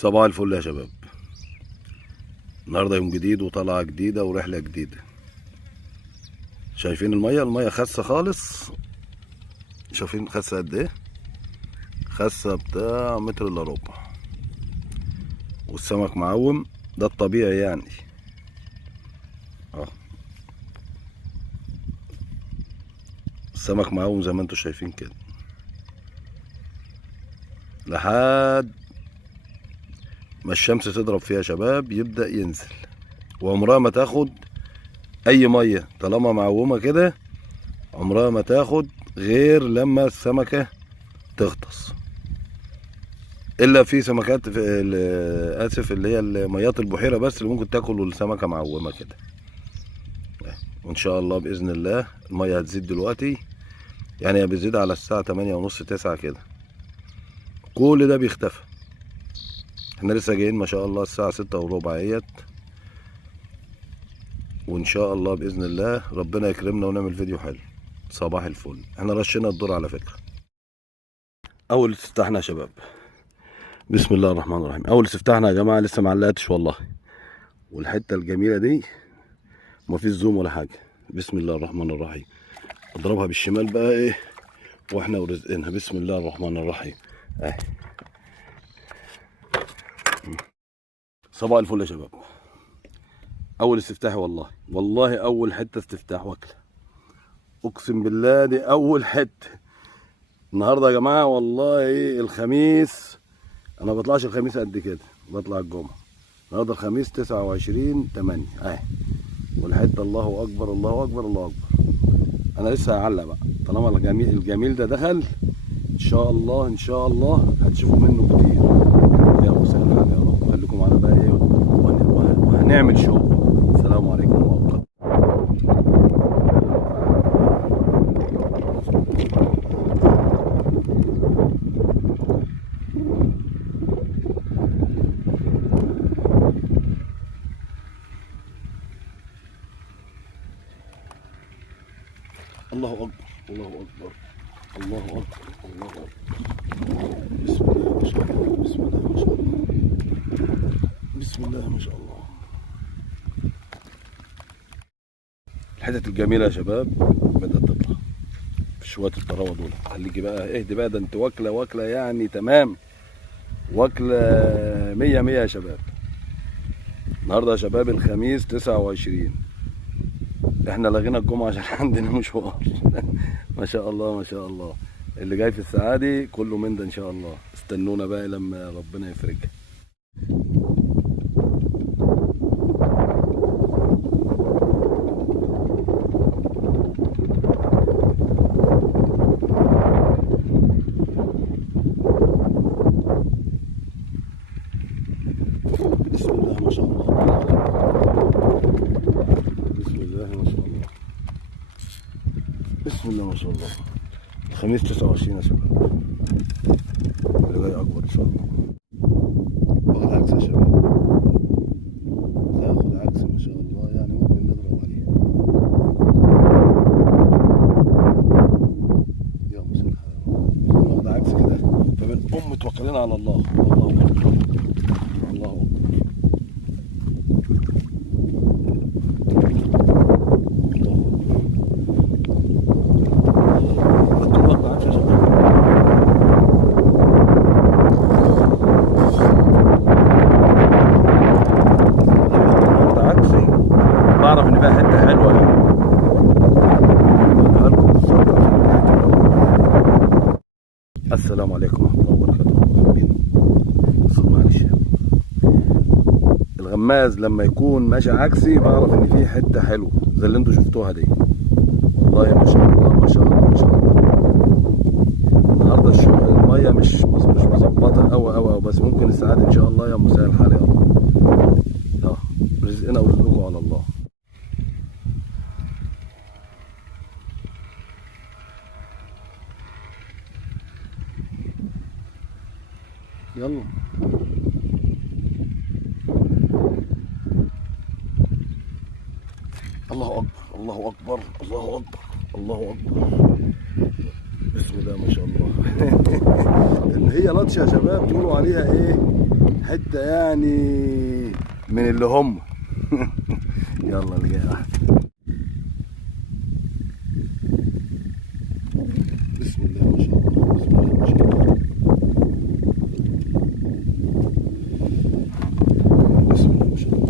صباح الفل يا شباب. النهارده يوم جديد وطلعه جديده ورحله جديده. شايفين الميه خاسه خالص. شايفين خاسه قد ايه؟ خاسه بتاع متر الا ربع، والسمك معوم. ده الطبيعي يعني. اه السمك معوم زي ما انتم شايفين كده، لحد ما الشمس تضرب فيها يا شباب يبدأ ينزل. وعمرها ما تاخد اي ميه طالما معومه كده، عمرها ما تاخد غير لما السمكه تغطس. الا في سمكات في اسف اللي هي ميات البحيره بس اللي ممكن تاكل السمكه معومه كده. وان شاء الله باذن الله الميه هتزيد دلوقتي، يعني هي بتزيد على الساعه 8:30 9 كده. كل ده بيختفي. احنا لسه جايين ما شاء الله الساعه 6:15 اهيت، وان شاء الله باذن الله ربنا يكرمنا ونعمل فيديو حلو. صباح الفل. احنا رشينا الدور على فكره. اول استفتاحنا يا شباب، بسم الله الرحمن الرحيم. اول استفتاحنا يا جماعه لسه ما علقتش والله، والحته الجميله دي مفيش زوم ولا حاجه. بسم الله الرحمن الرحيم. اضربها بالشمال بقى ايه واحنا ورزقينها. بسم الله الرحمن الرحيم. اهي صباح الفل يا شباب. اول استفتاح والله اول حته استفتاح واكله، اقسم بالله دي اول حته. النهارده يا جماعه والله الخميس، انا ما بطلعش الخميس قد كده، بطلع الجمعه. النهارده الخميس 29/8 اهي، والحته الله اكبر الله اكبر الله اكبر. انا لسه هعلق بقى طالما الجميل ده دخل. ان شاء الله ان شاء الله هتشوفوا منه كتير. يا مساء الخير يا رب. خليكم معانا بقى ايه وهنعمل شغل. السلام عليكم ورحمه الله. الله اكبر الله اكبر الله اكبر الله اكبر. بسم الله ما شاء الله بسم الله ما شاء الله بسم الله ما شاء الله. الحتت الجميله يا شباب بدات تطلع في شويه الطراوه دول. خليكي بقى اهدي بقى، ده انت واكله يعني تمام، واكله 100 100 يا شباب. النهارده يا شباب الخميس 29. احنا لغينا الجمعه عشان عندنا مشوار. ما شاء الله ما شاء الله. اللي جاي في السعادي كله من ده ان شاء الله. استنونا بقى لما ربنا يفرجها. بسم الله ما شاء الله. بسم الله ما شاء الله. بسم الله ما شاء الله. الخميس 29 يا شباب، اللي جاي اكبر ان شاء الله. واخد عكس يا شباب، تاخد عكس ما شاء الله، يعني ممكن نضرب عليه. يا مساء الخير. واخد عكس كده فبنقوم متوكلين على الله. الله اكبر الله اكبر. بعرف ان فيها حته حلوه اهي. السلام عليكم ورحمه الله وبركاته. بس معلش، الغماز لما يكون ماشي عكسي بعرف ان فيه حته حلوه زي اللي انتوا شفتوها دي. والله ما شاء الله ما شاء الله ما شاء الله. النهارده الميه مش مظبطه قوي بس ممكن الساعات ان شاء الله. يا مساء الحال يا رب. رزقنا ورزقكم على الله. يلا الله اكبر الله اكبر الله اكبر الله اكبر. بسم الله ما شاء الله. اللي هي لطشه يا شباب بيقولوا عليها ايه؟ حته يعني من اللي هم. يلا اللي جاي واحد. بسم الله ما شاء الله، بسم الله ما شاء الله، بسم الله ما شاء الله.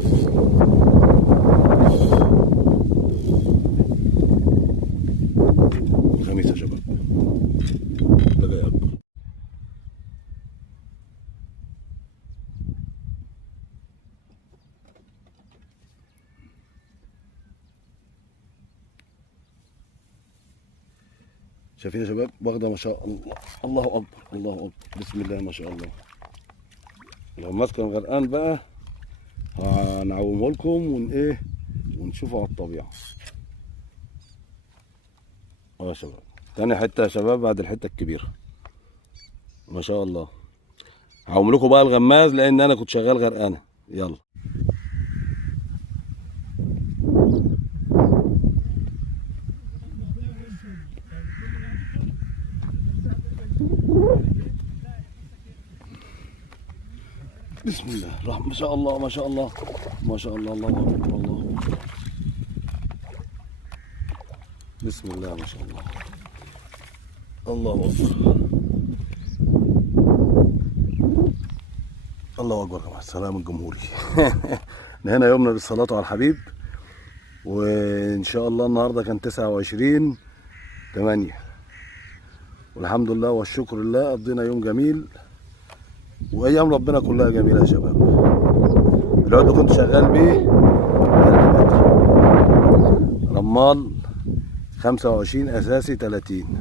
خميس يا شباب، ده جاي اكبر. شايفين يا شباب؟ واخده ما شاء الله. الله اكبر، الله اكبر، بسم الله ما شاء الله. لو ماسكه غرقان بقى هنعومه لكم ايه ونشوفه على الطبيعه. يا شباب تاني حته يا شباب بعد الحته الكبيره ما شاء الله. هعوم لكم بقى الغماز لان انا كنت شغال غرقانه. يلا بسم الله الرحمن، ما شاء الله ما شاء الله ما شاء الله، الله اكبر، الله اكبر، بسم الله ما شاء الله، الله اكبر، الله اكبر. يا السلام الجمهوري. نهينا يومنا بالصلاه على الحبيب، وان شاء الله النهارده كان 29/8 والحمد لله والشكر لله. قضينا يوم جميل وايام ربنا كلها جميله يا شباب. العود اللي كنت شغال بيه 3 متر رمال 25 اساسي 30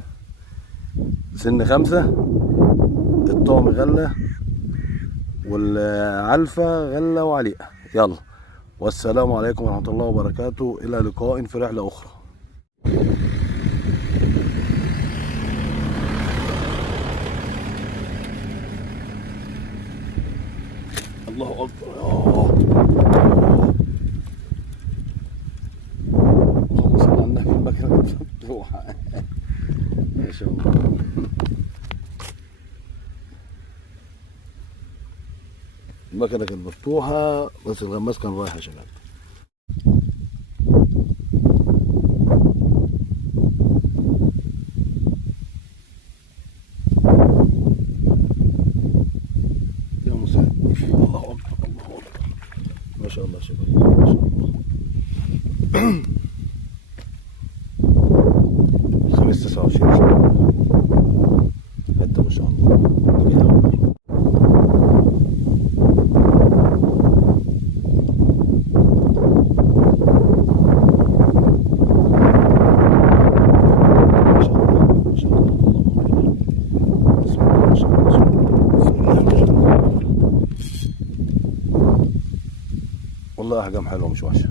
سن 5. الطعم غله والعلفه غله وعليقه. يلا والسلام عليكم ورحمه الله وبركاته، الى لقاء في رحله اخرى. الله اكبر، اللهم صل على النبي. المكنه كانت مفتوحه. ما شاء الله. المكنه كانت مفتوحه بس الغماز كان رايح يا شباب. يا مساعد، الله اكبر، الله اكبر، ما شاء الله يا شباب، ما شاء الله. الخميس 29 يا شباب، حتى ما شاء الله. جاي اكبر. والله احجام حلوه مش وحشه.